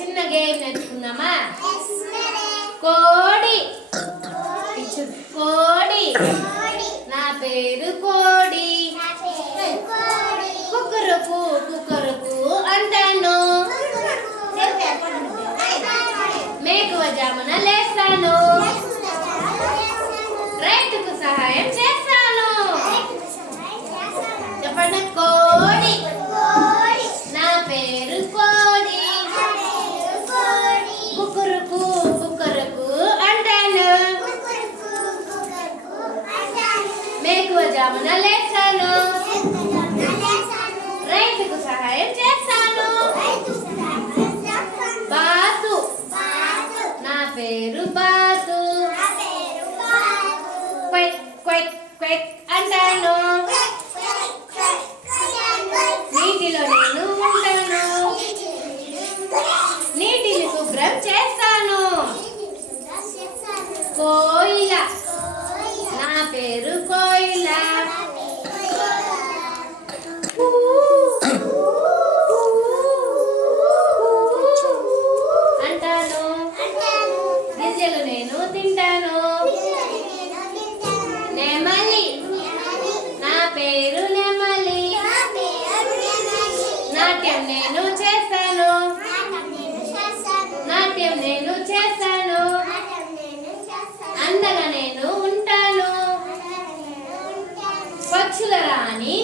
Game నేర్చుకుందామా? కోడి. కోడి. నా పేరు కోడి. కుక్కరుకు కుక్కరుకు అంటాను. మేకువ జామున లేస్తాను. వేకువజామున లేచాను రైతుకు సహాయం చేస్తాను. బాతు నా పేరు బాతు క్వైక్ క్వైక్ అంటాను. నీటిలో నేను ఉంటాను. నీటిని శుభ్రం చేస్తాను. కోయిల నా పేరు తింటాను. నెమలి. నా పేరు నెమలి. నాట్యం నేను చేస్తాను నాట్యం నేను చేస్తాను అందగా నేను ఉంటాను. పక్షుల రాణి